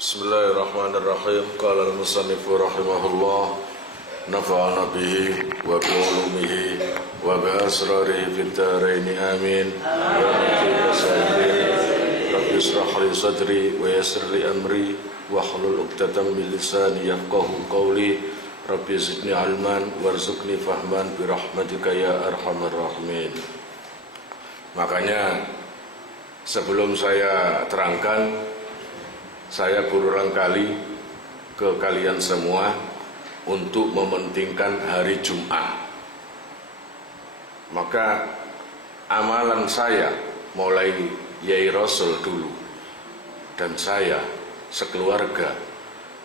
Bismillahirrahmanirrahim. Qala al-musannifu rahimahullah, nafa'ana bihi wa bi ulumihi wa bi asrarihi fid dharain amin. Ya Rabbi sadri, Rabbi ishrah li sadri wa yassir li amri wahlul 'uqdatam min lisani yafqahu qawli. Rabbi zidni ilman warzuqni fahman bi rahmatika ya arhamar rahimin. Makanya sebelum saya terangkan, saya berulang kali ke kalian semua untuk mementingkan hari Jumat. Maka amalan saya mulai Yai Rasul dulu dan saya sekeluarga,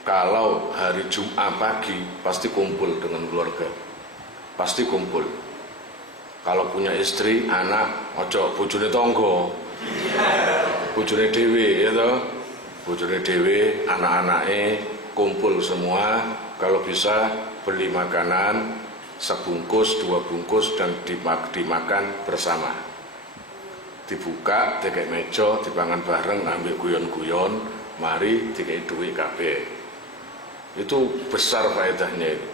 kalau hari Jumat pagi pasti kumpul dengan keluarga, pasti kumpul. Kalau punya istri, anak, ojo bojone tonggo, bojone dhewe, ya toh. Bojone dhewe, anak-anake kumpul semua, kalau bisa beli makanan sebungkus, 2 bungkus dan dimakan bersama. Dibuka, dikek meja, dipangan bareng, ambil guyon-guyon, mari dikek duit kabeh. Itu besar faedahnya itu.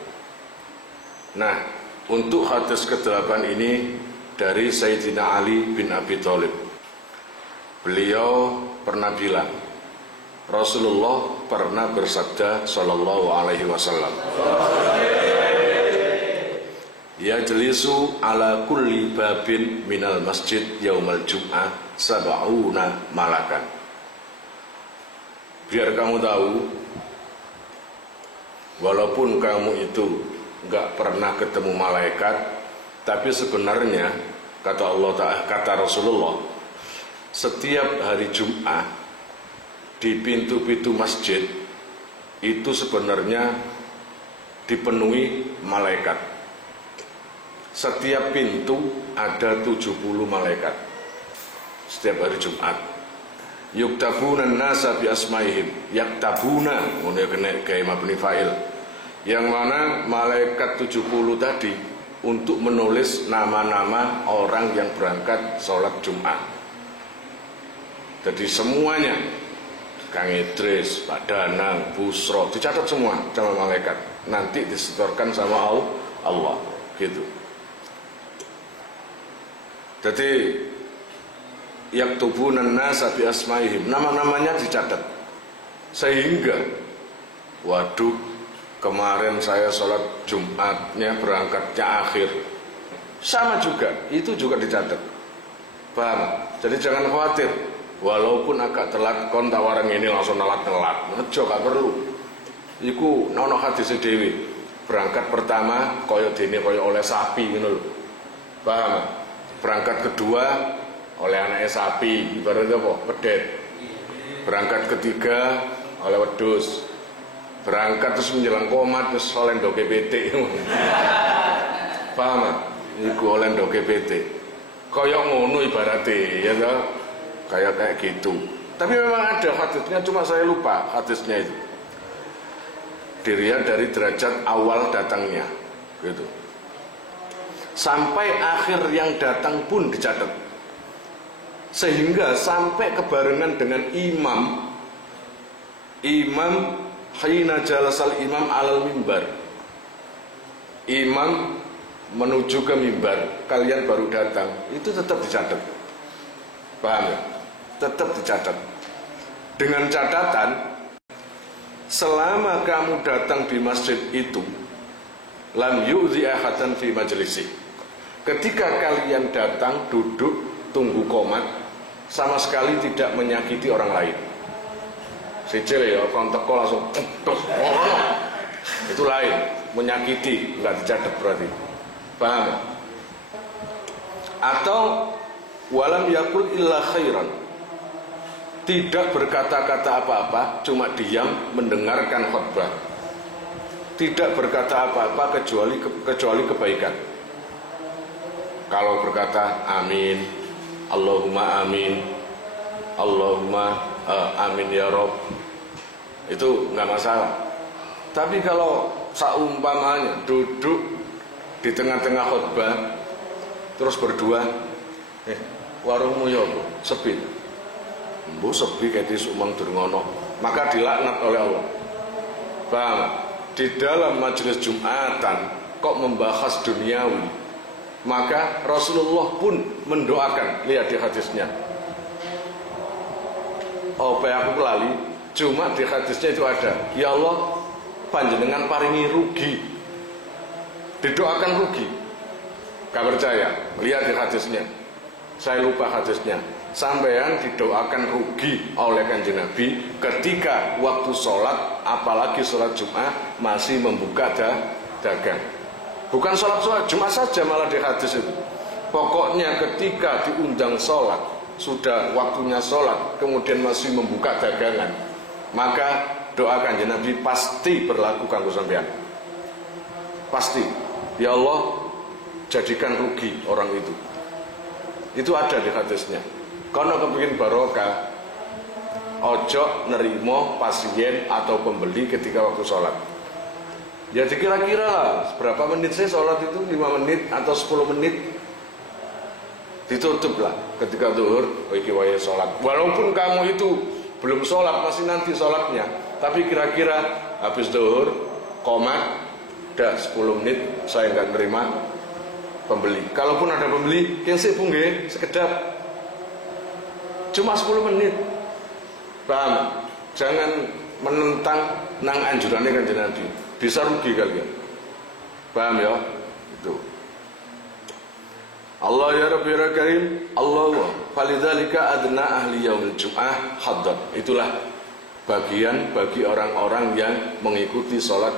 Nah, untuk hadis ke-8 ini dari Sayyidina Ali bin Abi Thalib. Beliau pernah bilang, Rasulullah pernah bersabda sallallahu alaihi wasallam, ya jelisu ala kulli babin minal masjid yaumal jum'ah sab'una malakan. Biar kamu tahu, walaupun kamu itu enggak pernah ketemu malaikat, tapi sebenarnya kata Allah Ta'ala, kata Rasulullah, setiap hari Jumat di pintu-pintu masjid itu sebenarnya dipenuhi malaikat. Setiap pintu ada 70 malaikat setiap hari Jumat. Yuktabuna nasa bi asmaihim, yaktabuna ngono kene gawe mabni fa'il. Yang mana malaikat 70 tadi untuk menulis nama-nama orang yang berangkat sholat Jumat. Jadi semuanya, Kang Idris, Pak Danang, Busro, dicatat semua sama malaikat. Nanti disetorkan sama Allah, gitu. Jadi yaktubunan nasa bi asmaihim, nama-namanya dicatat. Sehingga, waduh, kemarin saya sholat Jumatnya berangkatnya akhir. Sama juga, itu juga dicatat. Paham? Jadi jangan khawatir. Walaupun agak telat, kon tawaran ini langsung nelat-nelat, ngejo gak perlu. Iku nono hadis dewi. Berangkat pertama koyo dene koyo oleh sapi ngono lho. Paham? Berangkat kedua oleh anaknya sapi, ibaratnya apa? Pedet. Berangkat ketiga oleh wedhus. Berangkat terus menjelang komat terus oleh ndoke PT. Paham? Iku oleh ndoke PT. Koyo ngono ibaratnya, ya toh? Kayak gitu. Tapi memang ada hadisnya, cuma saya lupa hadisnya itu. Dilihat dari derajat awal datangnya, gitu. Sampai akhir yang datang pun dicatat. Sehingga sampai kebarengan dengan imam hina jalasal imam alal mimbar. Imam menuju ke mimbar, kalian baru datang, itu tetap dicatat. Paham ya? Tetap dicatat. Dengan catatan, selama kamu datang di masjid itu, lam yu'zi ahadan fi majlisi. Ketika kalian datang, duduk, tunggu qomat, sama sekali tidak menyakiti orang lain. Sijil ya, kon teko langsung itu lain, menyakiti, enggak dicatat berarti. Paham? Atau walam yakul illa khairan, tidak berkata-kata apa-apa, cuma diam mendengarkan khutbah. Tidak berkata apa-apa kecuali kebaikan. Kalau berkata amin, Allahumma amin, Allahumma amin ya Rob, itu nggak masalah. Tapi kalau seumpamanya duduk di tengah-tengah khutbah terus berdua, warungmu ya sepi. Mbok sepi kayak di Sumang Durungono. maka dilaknat oleh Allah. Paham? Di dalam majelis Jumatan kok membahas duniawi, maka Rasulullah pun mendoakan. Lihat di hadisnya. Oh, aku lali. Cuma di hadisnya itu ada, ya Allah, panjenengan paringi rugi. Didoakan rugi. Gak percaya? Lihat di hadisnya. Saya lupa hadisnya. Sampean didoakan rugi oleh Kanjeng Nabi ketika waktu sholat, apalagi sholat Jumat, masih membuka dagang. Bukan sholat Jumat saja, malah di hadis itu. Pokoknya ketika diundang sholat, sudah waktunya sholat, kemudian masih membuka dagangan, maka doa Kanjeng Nabi pasti berlaku kanggo sampean. Pasti. Ya Allah, jadikan rugi orang itu. Itu ada di hadisnya. Kono kepingin barokah, ojo nerimo pasien atau pembeli ketika waktu sholat. Ya dikira-kira lah, berapa menit sih sholat itu? 5 menit atau 10 menit? Ditutup lah ketika zuhur, iki wae sholat. Walaupun kamu itu belum sholat, masih nanti sholatnya, tapi kira-kira habis zuhur, komat, udah 10 menit saya nggak nerima pembeli. Kalaupun ada pembeli, yang sih nggih sekedap cuma 10 menit. Paham? Jangan menentang nang anjurannya Kanjeng Nabi. Bisa rugi kalian. Paham ya? Itu. Allah ya Rabbi ya Karim, Allah falidzalika adna ahli yaumil jum'ah haddad. Itulah bagian bagi orang-orang yang mengikuti sholat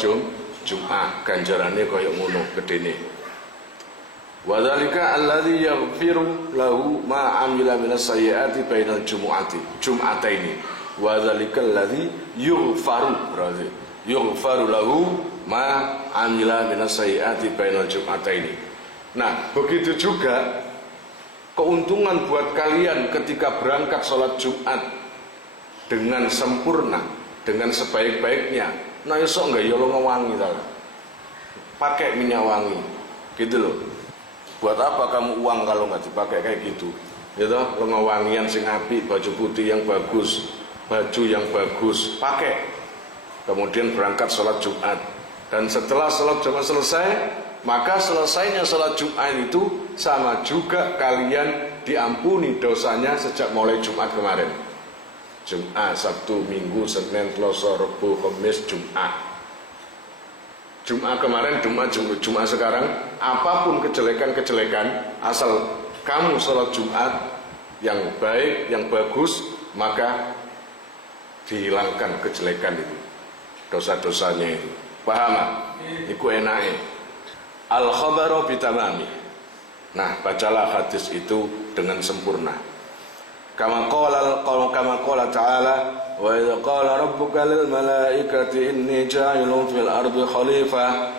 Jum'ah, ganjarannya kaya ngono gedene. Wa dzalika alladzi yaghfiru lahu ma 'amila minas sayyiati bainal jum'ataini. Wa dzalika alladzi yughfaru lahu ma 'amila minas sayyiati bainal jum'ataini. Nah, begitu juga keuntungan buat kalian ketika berangkat sholat Jumat dengan sempurna, dengan sebaik-baiknya. Nah, iso enggak ya lo ngewangi ta? Pakai minyak wangi. Gitu loh. Buat apa kamu uang kalau nggak dipakai kayak gitu? Gitu, lo ngewangian sing apik, baju putih yang bagus, baju yang bagus, pakai. Kemudian berangkat sholat Jumat. Dan setelah sholat Jumat selesai, maka selesainya sholat Jumat itu sama juga kalian diampuni dosanya sejak mulai Jumat kemarin. Jumat, Sabtu, Minggu, Senin, Selasa, Rabu, Kamis, Jumat. Jumat kemarin, Jumat sekarang, apapun kejelekan-kejelekan, asal kamu sholat Jumat yang baik, yang bagus, maka dihilangkan kejelekan itu, dosa-dosanya itu. Paham? Iku enake. Al-khabaru bitamami. Nah, bacalah hadis itu dengan sempurna. Kama qala ta'ala wa idza qala rabbuka lil malaikati inni ja'ilun fil ardi khalifah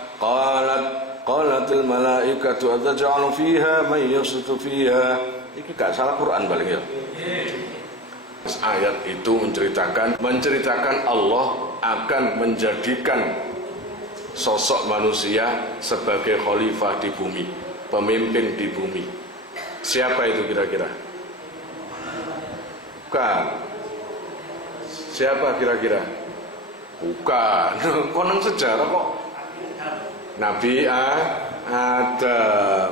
qalatil malaikatu ataj'alu fiha man yufsidu fiha. Iki gak salah Quran paling ya. Ayat itu menceritakan Allah akan menjadikan sosok manusia sebagai khalifah di bumi, pemimpin di bumi. Siapa itu kira-kira? Bukan. Siapa kira-kira? Bukan. Konon sejarah kok. Nabi Adam,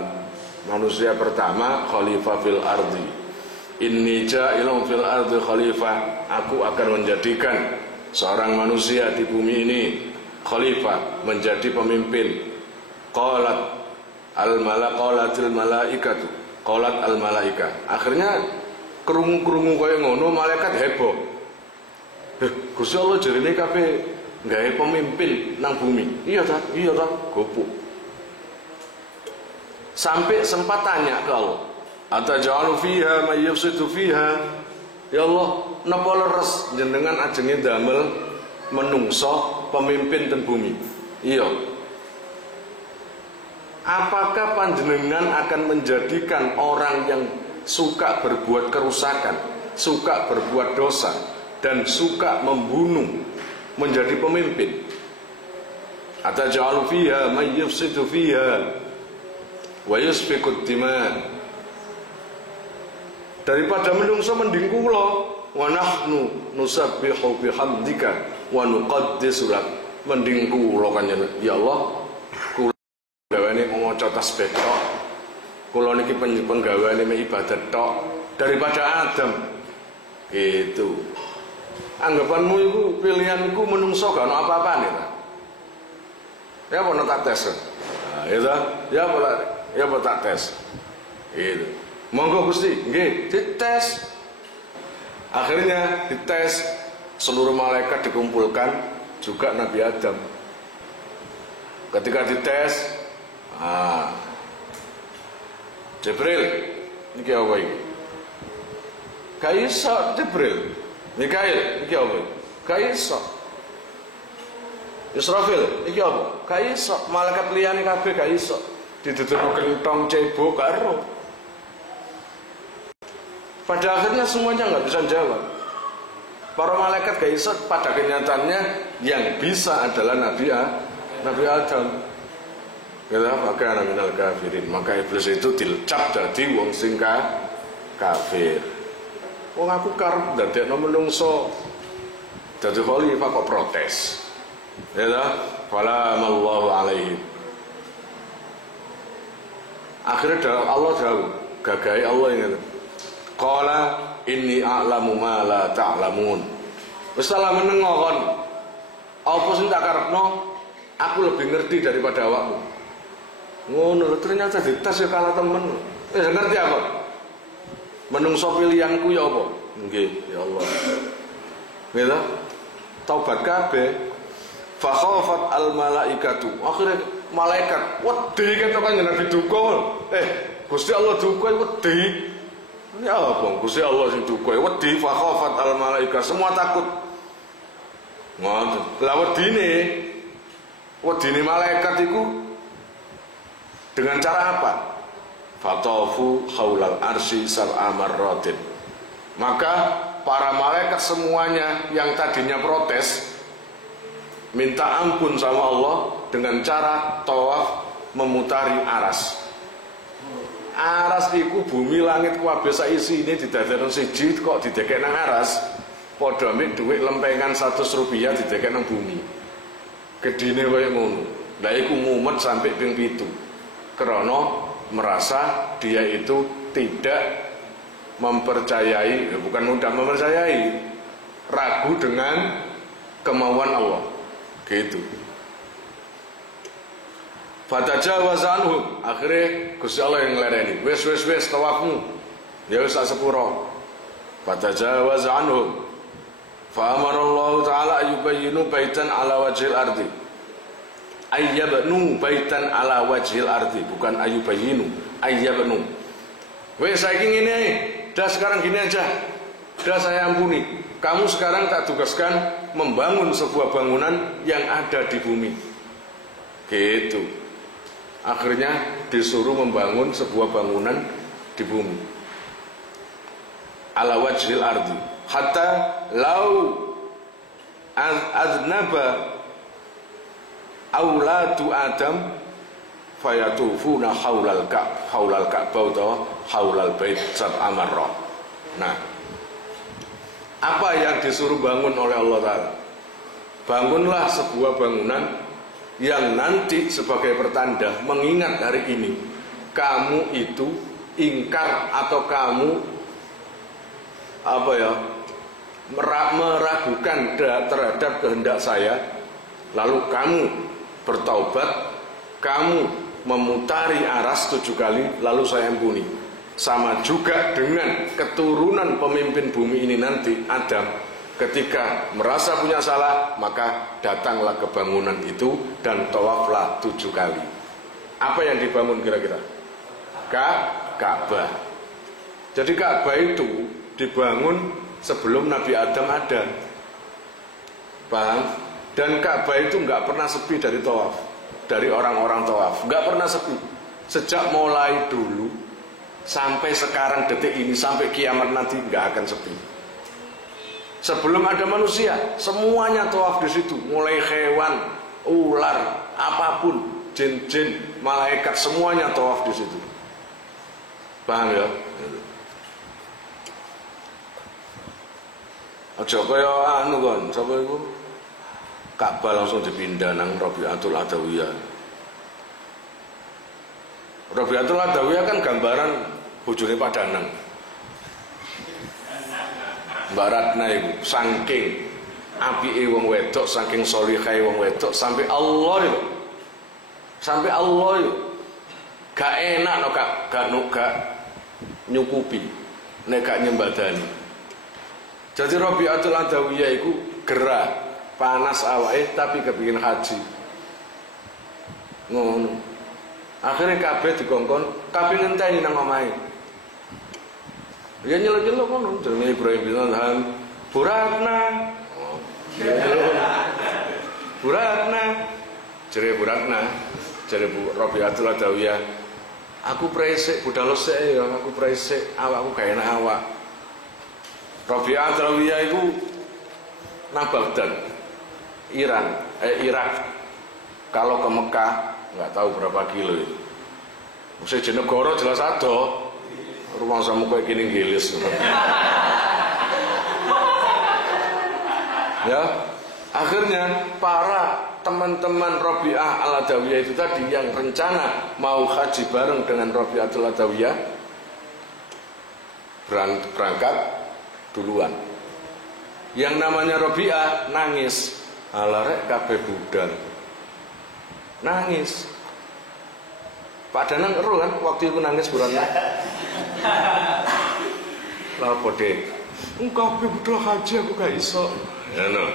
manusia pertama khalifah fil ardi. Inni ja'ilun fil ardi khalifah. Aku akan menjadikan seorang manusia di bumi ini khalifah, menjadi pemimpin. Qalatil malaikatu. Qalat al malaika. Akhirnya kerungu-kerungu kaya ngono, malaikat heboh. Gusti Allah jarine kabeh gawe pemimpin nang bumi. Iya ta? Gopuk. Sampai sempat tanya ke Allah, ataj'alu fiha may yufsidu fiha? Ya Allah, napa leres jenengan ajenge damel menungso pemimpin ten bumi? Iya. Apakah panjenengan akan menjadikan orang yang suka berbuat kerusakan, suka berbuat dosa, dan suka membunuh menjadi pemimpin? Ataj'alu fiha may yufsidu fiha wa yusfikud dima. Daripada menungso mending kula, wa nahnu nusabbihu bihamdika wa nuqaddisu lak. Mending kula kanjeng ya Allah, kula gawane maca tasbih tok, kula niki penggaweane ibadat tok daripada Adam. Gitu. Anggapanmu itu pilihanku menungso gak ono apa-apane ta. Ya apa tak tes. Nah, ya apa tak tes. Gitu. Monggo Gusti, nggih, dites. Akhirnya dites, seluruh malaikat dikumpulkan, juga Nabi Adam. Ketika dites, Jibril, ini apa ini? Gak iso Jibril. Mikail, ini apa? Gak iso. Israfil, ini apa? Gak iso. Malaikat liyane kabeh gak iso. Ditutup kentong cebok karo. Pada akhirnya semuanya nggak bisa jawab. Para malaikat gak iso. Pada kenyataannya yang bisa adalah Nabi Adam. Kita pakai minal kafirin. Maka iblis itu dilcap jadi wong sing kafir. Wong aku karep dadekno menungso dadi khalifah kok protes. Ya ta? Fala mallahu alaihi. Akhirnya Allah jauh, gagai Allah ini. Qala inni a'lamu ma la ta'lamun. Wis salah menengo kon. Apa sing tak karepno? Aku lebih ngerti daripada awakmu. Ngono ternyata dites ya kalah temen. Ngerti apa? Menungso pilihanku ya apa? Nggih, ya Allah. Gitu. Taubat kabeh. Fa khafat al malaikatu. Akhirnya malaikat wedi ketok kan Nabi duka. Gusti Allah duka wedi. Ya apa Gusti Allah sing duka wedi fa khafat al malaikat. Semua takut. Ngoten. Lah wedine malaikat iku dengan cara apa? Fatafu haulal arsy sab'a marratin. Maka para malaikat semuanya yang tadinya protes minta ampun sama Allah dengan cara tawaf memutari aras. Aras iku bumi langit kabeh saisi ini didadekno siji kok didekek nang aras. Padha mbek dhuwit lempengan 100 rupiah didekek nang bumi. Gedine kaya ngono. Lah iku mumet sampai ping 7. Krana merasa dia itu tidak mempercayai, bukan mudah mempercayai, ragu dengan kemauan Allah. Gitu. Fatajawaza anhum, akhirnya Gusti Allah yang nglereni. Wes tawafmu. Ya wis sak sepuro. Fatajawaza anhum. Fa amara Allah taala ayubayyinu baitan ala wajhil ardi. Ayyabnu baitan ala wajhil ardi, bukan ayubayyinu, ayyabnu. Wes saiki ngene ae. Dah sekarang gini aja. Dah saya ampuni. Kamu sekarang tak tugaskan membangun sebuah bangunan yang ada di bumi. Gitu. Akhirnya disuruh membangun sebuah bangunan di bumi. Ala wajhil ardi. Hatta lau aznaba auladu Adam fayatufuna haulal Ka'bah atau haulal bait sab'a marrah. Nah, apa yang disuruh bangun oleh Allah Ta'ala? Bangunlah sebuah bangunan yang nanti sebagai pertanda mengingat hari ini kamu itu ingkar atau kamu meragukan terhadap kehendak saya, lalu kamu bertaubat, kamu memutari aras 7 kali, lalu saya ampuni. Sama juga dengan keturunan pemimpin bumi ini nanti, Adam, ketika merasa punya salah, maka datanglah ke bangunan itu dan tawaflah 7 kali. Apa yang dibangun kira-kira? Ka'bah. Jadi Ka'bah itu dibangun sebelum Nabi Adam ada. Paham? Dan Ka'bah itu nggak pernah sepi dari tawaf, dari orang-orang tawaf, nggak pernah sepi. Sejak mulai dulu sampai sekarang detik ini sampai kiamat nanti nggak akan sepi. Sebelum ada manusia, semuanya tawaf di situ, mulai hewan, ular, apapun, jin-jin, malaikat, semuanya tawaf di situ. Paham ya? Aja kaya anu kon, sapa iku? Ka'bah langsung dipindah nang Rabi'atul Adawiyah. Rabi'atul Adawiyah kan gambaran bojone Pak Danang. Mbak Ratna iku saking apike wong wedok, saking sholihae wong wedok sampai Allah itu. Sampai Allah itu gak enak no gak nyukupi nek gak nyembadani. Jadi Rabi'atul Adawiyah iku gerah panas awake tapi kepingin haji. Ngono. Akhirnya kabeh dikongkon, kabeh ngenteni nang omahe. Ya nyeluk-nyeluk ngono, jenenge Ibrahim bin Adham, Buratna. Buratna. Jere Buratna, jere Bu Rabi'atul Adawiyah. Aku presik budal sik ya, aku presik, awakku gak enak awak. Rabi'atul Adawiyah iku nang Baghdad. Irak. Kalau ke Mekah nggak tahu berapa kilo itu. Sejenegara jelas ado. Rumah samu kayak gini gilis. Ya, akhirnya para teman-teman Rabi'ah Al-Adawiyah itu tadi yang rencana mau haji bareng dengan Rabi'atul Adawiyah berangkat duluan. Yang namanya Rabi'ah nangis. Alarek kabeh budal nangis. Pak Danang ero kan waktu itu nangis bulannya. Lah pode kabeh budal haji aku gak iso ya no.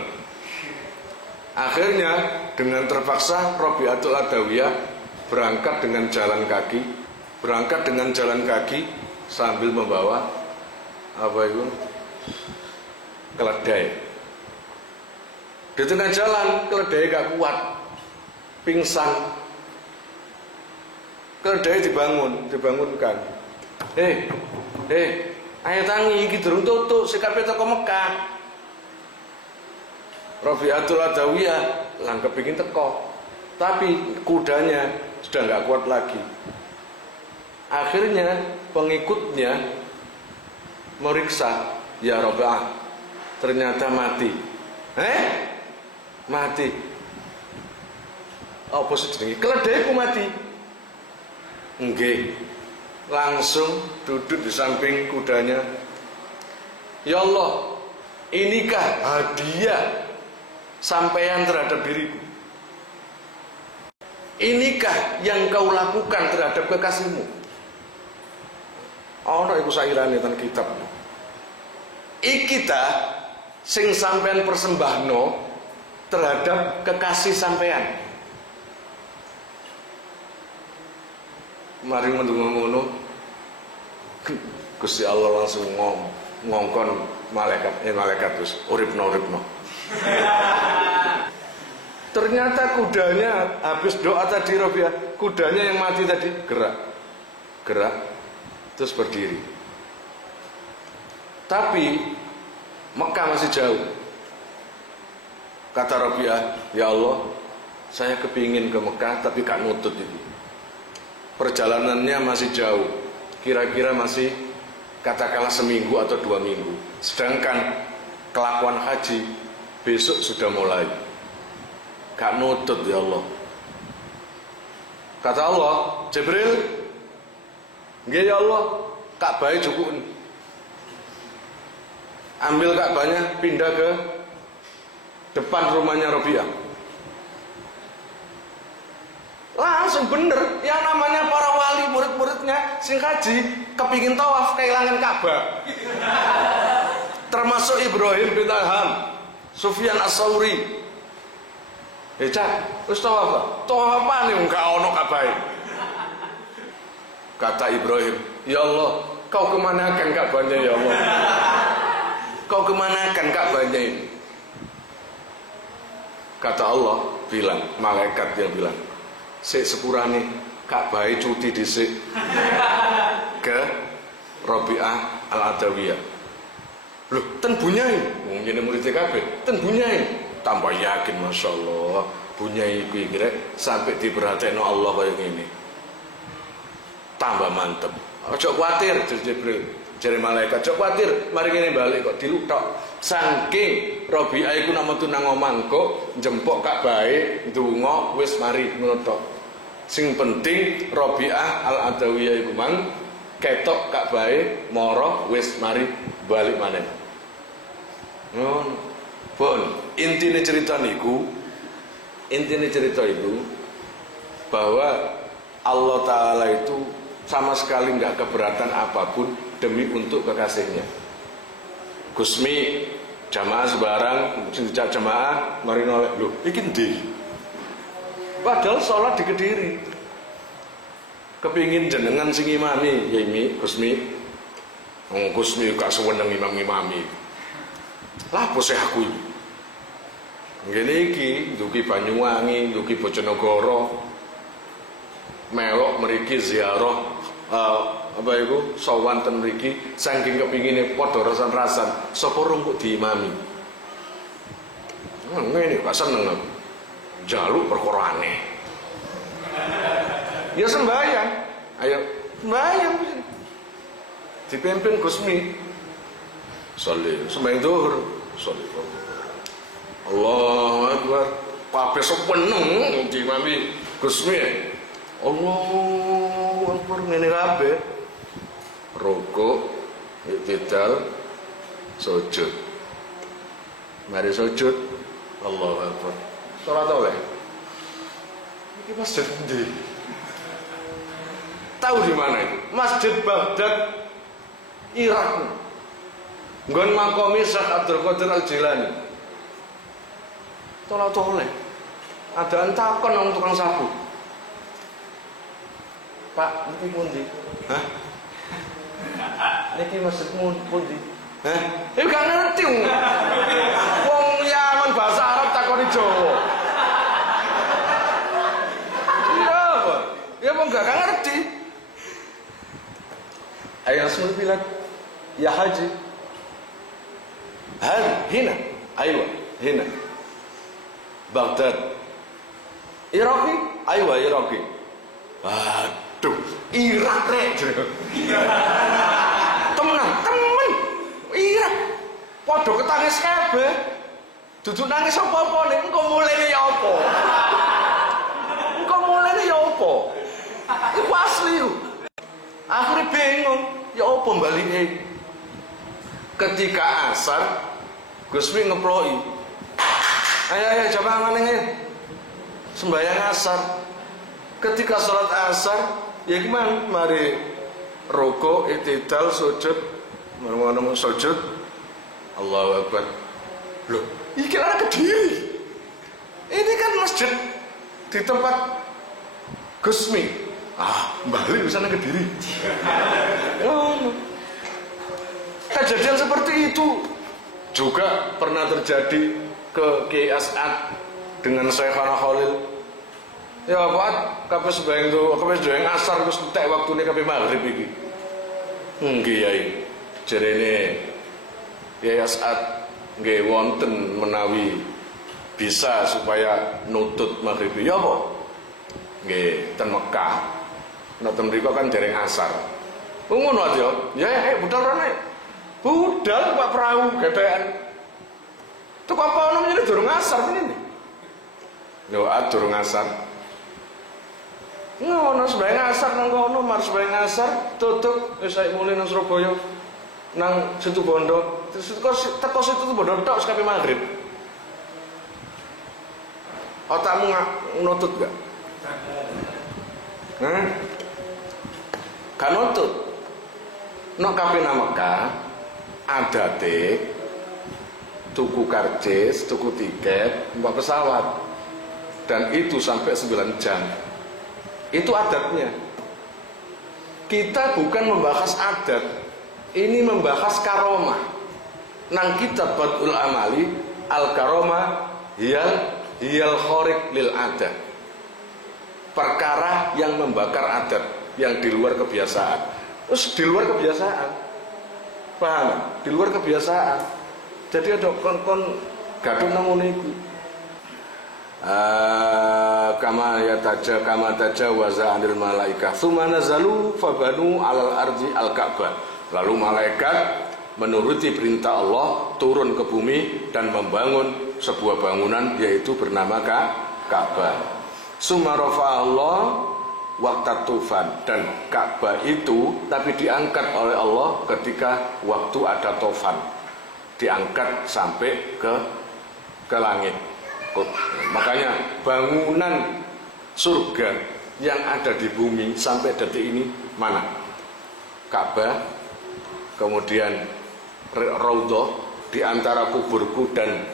Akhirnya dengan terpaksa Rabi'atul Adawiyah berangkat dengan jalan kaki sambil membawa apa itu keledai. Di tengah jalan keledai gak kuat, pingsan. Keledai dibangunkan. Ayo tangi iki durung tutuk, sikape teko Mekah. Rabi'atul Adawiyah lang kepingin teko, tapi kudanya sudah gak kuat lagi. Akhirnya pengikutnya meriksa, ya Rabi'ah, ternyata mati. Mati. Apa sih jenenge? Keledaiku mati. Nggih. Langsung duduk di samping kudanya. Ya Allah, inikah hadiah sampeyan terhadap diriku? Inikah yang kau lakukan terhadap kekasihmu? Ana iku sairane ten kitab. Iki ta sing sampean persembahno terhadap kekasih sampean. Mari ngono Gusti Allah langsung ngongkon malaikat terus uripno. Ternyata kudanya habis doa tadi Rabi'ah, kudanya yang mati tadi gerak terus berdiri. Tapi Mekah masih jauh. Kata Rabi'ah, ya Allah, saya kepingin ke Mekah tapi gak nutut itu. Perjalanannya masih jauh, kira-kira masih katakanlah seminggu atau 2 minggu. Sedangkan kelakuan haji besok sudah mulai. Gak nutut ya Allah. Kata Allah, Jibril, nggih ya Allah, Ka'bah cukup. Ambil Ka'bahnya, pindah ke depan rumahnya Rabi'ah. Langsung bener, yang namanya para wali murid-muridnya sing haji kepingin tawaf kehilangan Ka'bah. Termasuk Ibrahim bin Adham, Sufyan As-Sauri. Cak, wis tawaf. Tawafane enggak ono Ka'bah. Kata Ibrahim, ya Allah, kau kemanakan Ka'bahnya ya Allah? Kau kemanakan Ka'bahnya ini? Kata Allah bilang, malaikat yang bilang, sik sepurane Ka'bah cuti dhisik ke Rabi'ah Al-Adawiyah. Loh, ten bunyai, wong ngene murid kabeh, ten bunyai. Tambah yakin masyaallah, bunyai kuwi kira sampai diperhatekno Allah kaya ngene. Tambah mantep. Aja kuwatir Jibril. Jare malaikat, "Cok kuwatir, mari kene balik kok dilutok." Saking Rabi'ah iku nama tunang omangko njempok Ka'bahe ndonga wis mari ngono tok. Sing penting Rabi'ah Al-Adawiyah iku mang ketok Ka'bahe mara wis mari balik maneh. Ngono. Pun intine cerita itu bahwa Allah Ta'ala itu sama sekali nggak keberatan apapun demi untuk kekasihnya. Gusmi jamaah sebarang sing dicak jamaah mari noleh lho iki ndi? Padahal sholat di Kediri. Kepingin jenengan sing imami, ya Gusmi. Gusmi gak seweneng imam-imami. Lah apa sih aku iki? Ngene iki nduki Banyuwangi, nduki Bojonegoro. Melok mriki ziarah apa itu sowan ten mriki saking kepingine padha rasan-rasan sapa rung kok diimami. Ngene gak seneng aku. Jaluk perkara aneh. Ya sembahyang. Ayo sembahyang. Dipimpin Gusmi. Sholli sembahyang zuhur. Sholli. Allahu Akbar. Kabeh sepeneng diimami Gusmi. Allahu Akbar ngene kabeh. Rukuk, i'tidal, sujud. Mari sujud. Allahu Akbar. Salat oleh. Iki masjid endi? Tahu di mana itu? Masjid Baghdad, Irak. Nggon makome Syekh Abdul Qadir Al-Jilani. Salat oleh. Ada takon nang tukang sapu. Pak, niki pundi? Hah? Niki masjid pundi? Hah? Iku gak ngerti wong. Wong Yaman bahasa Arab takoni Jawa. Iya, Pak. Ya wong gak ngerti. Ayo asmul bilad. Ya haji. Hina. Aywa, hina. Baghdad. Iraki? Aywa, Iraki. Aduh, Irak rek. Temen. Irak. Padha ketangis kabeh. Dudu nangis apa-apa nek engko mulene ya apa? Engko mulene ya apa? Iku asli yo. Akhire bingung, ya apa balike? Ketika asar, Gusmi ngeploki. Ayo coba maneh. Sembahyang asar. Ketika sholat asar, ya gimana? Mari rukuk, i'tidal, sujud, ngono sujud. Allahu Akbar. Loh, ini kira Kediri. Ini kan masjid di tempat Gusmi. Balik di sana Kediri. Oh, kejadian seperti itu juga pernah terjadi ke Kiai As'ad dengan Syekhana Khalil. Ya Pak, kabeh sembahyang tuh, kabeh sembahyang asar terus entek waktune kabeh maghrib iki. Nggih Yai. Jarene Kiai As'ad nggih wonten menawi bisa supaya nutut maghrib. Ya apa? Nggih ten Mekah. Nek ten mriku kan dereng asar. Ngono ati yo. Ya budal rene. Budal Pak perahu gedekan. Tuh apa namanya durung asar ini? Lho, durung asar. Ngono sembahyang asar nang kono, mar sembahyang asar tutup wis saiki mulih nang Surabaya. Nang Situ Bondo, teko Situ Bondo tok sampai maghrib. Otakmu nutut gak? Kan nutut. Nek kabeh nang Mekah adate tuku karcis, tuku tiket, numpak pesawat. Dan itu sampai 9 jam. Itu adatnya. Kita bukan membahas adat, ini membahas karomah. Nang kitab Badul Amali, al-karomah hiyal khoriq lil adat. Perkara yang membakar adat, yang di luar kebiasaan. Terus di luar kebiasaan. Paham? Di luar kebiasaan. Jadi ada kon gaduh nang ngene iku. Kama tajawaza anil malaikah tsumma nazalu fabanu alal ardi al Ka'bah Lalu malaikat menuruti perintah Allah turun ke bumi dan membangun sebuah bangunan yaitu bernama Ka'bah. Summa rafa'a Allah waqta tufan, dan Ka'bah itu tapi diangkat oleh Allah ketika waktu ada tufan, diangkat sampai ke langit. Makanya bangunan surga yang ada di bumi sampai detik ini mana? Ka'bah, kemudian Raudhah di antara kuburku dan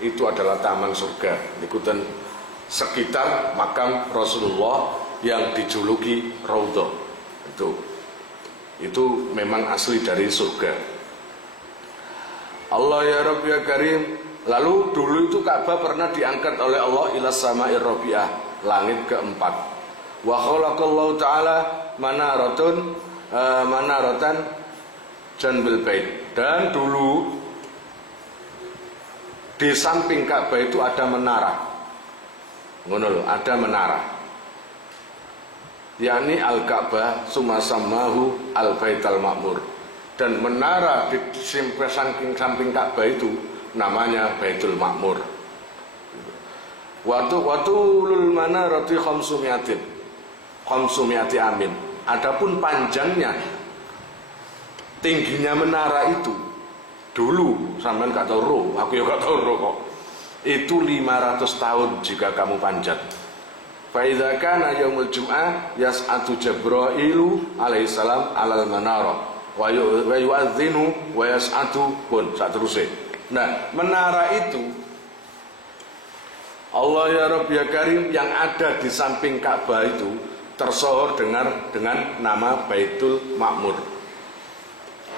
itu adalah taman surga. Ikutan sekitar makam Rasulullah yang dijuluki Raudhah. Itu memang asli dari surga. Allah ya Rabb ya Karim. Lalu dulu itu Ka'bah pernah diangkat oleh Allah ila sama'ir rabi'ah, langit keempat. Wa khalaqallahu ta'ala manaratan janbil bait. Dan dulu di samping Ka'bah itu ada menara. Ada menara. Yakni Al-Ka'bah sumasamahu Al-Baital Ma'mur. Dan menara di samping Ka'bah itu namanya Baitul Ma'mur. Watulul manarati khamsumiatin amin. Adapun panjangnya, tingginya menara itu dulu sampean gak tahu roh, aku ya gak tahu roh kok. Itu 500 tahun jika kamu panjat. Fa idza kana yaumul jum'ah yas'atu Jibrailu alaihi salam alal manara wa yu'adzinu wa yas'atu pun saterusé. Nah, menara itu Allah ya Rabb ya Karim yang ada di samping Ka'bah itu tersohor dengan nama Baitul Ma'mur.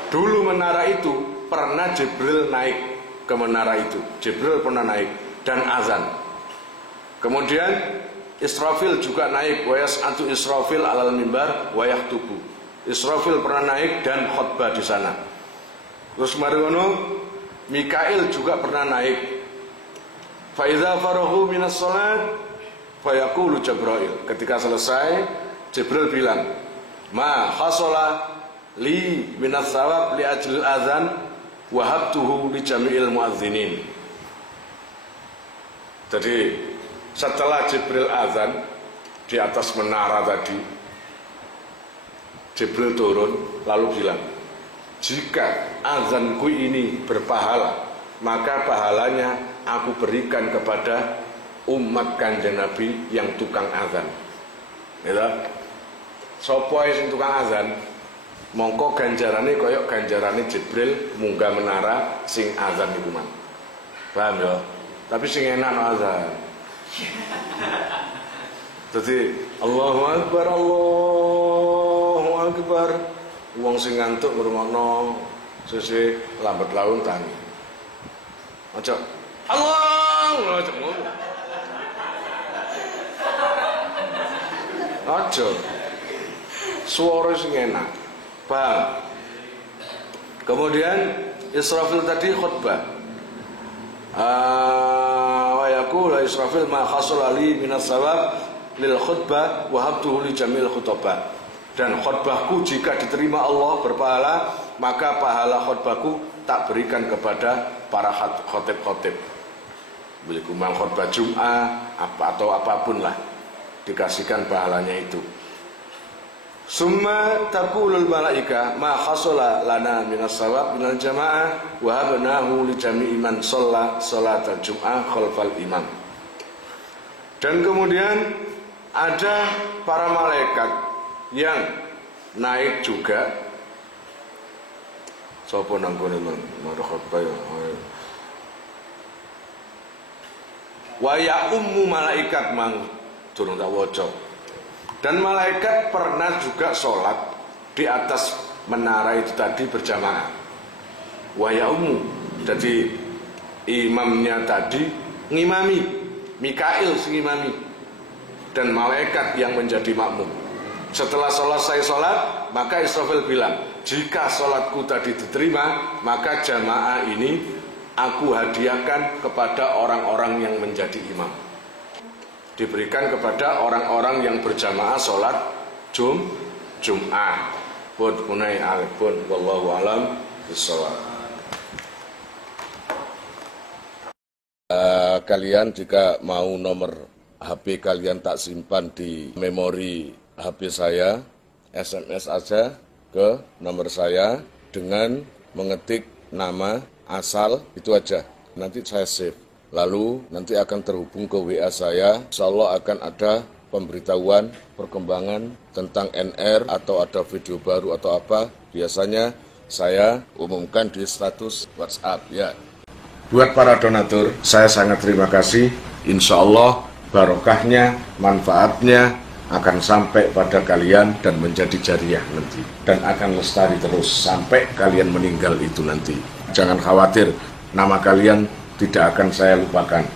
Dulu menara itu pernah Jibril naik ke menara itu. Jibril pernah naik dan azan. Kemudian Israfil juga naik, wa yas'atu Israfil alal mimbar wa yaktubu. Israfil pernah naik dan khutbah di sana. Terus mari ngono Mikail juga pernah naik. Fa idza farahu minas shalat fa yaqulu Jibril. Ketika selesai Jibril bilang, "Ma hasala li minas thawab li ajlil adzan wa habtuhu li jami'il muadzinin." Jadi setelah Jibril azan di atas menara tadi, Jibril turun lalu bilang, "Jika azanku ini berpahala, maka pahalanya aku berikan kepada umat Kanjeng Nabi yang tukang azan." Gitu. Sopo sing tukang azan, mongko ganjarane koyok ganjarane Jibril munggah menara sing azan iku man. Paham ya? Tapi sing enak no azan. Jadi Allahu Akbar, Allahu Akbar. Wong sing ngantuk ngrungokno sesuk lambat laun tangi. Aja Allah, aja ngono. Aja. Suara sing enak. Paham? Kemudian Israfil tadi khutbah. Wa yaqulu Israfil ma khasala li minas sawab lil khutbah wa habtuhu li jamil khutbah. Dan khutbahku jika diterima Allah berpahala, maka pahala khutbahku tak berikan kepada para khotib-khotib. Beliau kumang khutbah Jum'ah atau apapun lah, dikasihkan pahalanya itu. Summa taqulul malaika ma khasala lana minas sawab minal jamaah wa habnahu li jami'i man shalla salatal jum'ah khalfal imam. Dan kemudian ada para malaikat yang naik juga. Sapa nang kene mang khotbah ya. Wa ya ummu malaikat mang durung tak waca. Dan malaikat pernah juga sholat di atas menara itu tadi berjamaah. Wa ya ummu, jadi imamnya tadi ngimami, Mikail ngimami, dan malaikat yang menjadi makmum. Setelah selesai sholat, maka Israfil bilang, jika sholatku tadi diterima, maka jamaah ini aku hadiahkan kepada orang-orang yang menjadi imam. Diberikan kepada orang-orang yang berjamaah sholat Jumat. Pun punai alipun wallahu alam bishawab. Kalian jika mau nomor HP kalian tak simpan di memori HP saya, SMS aja ke nomor saya dengan mengetik nama asal itu aja. Nanti saya save. Lalu nanti akan terhubung ke WA saya. Insyaallah akan ada pemberitahuan perkembangan tentang NR atau ada video baru atau apa. Biasanya saya umumkan di status WhatsApp ya. Buat para donatur, saya sangat terima kasih. Insya Allah barokahnya, manfaatnya akan sampai pada kalian dan menjadi jariah nanti. Dan akan lestari terus sampai kalian meninggal itu nanti. Jangan khawatir, nama kalian tidak akan saya lupakan.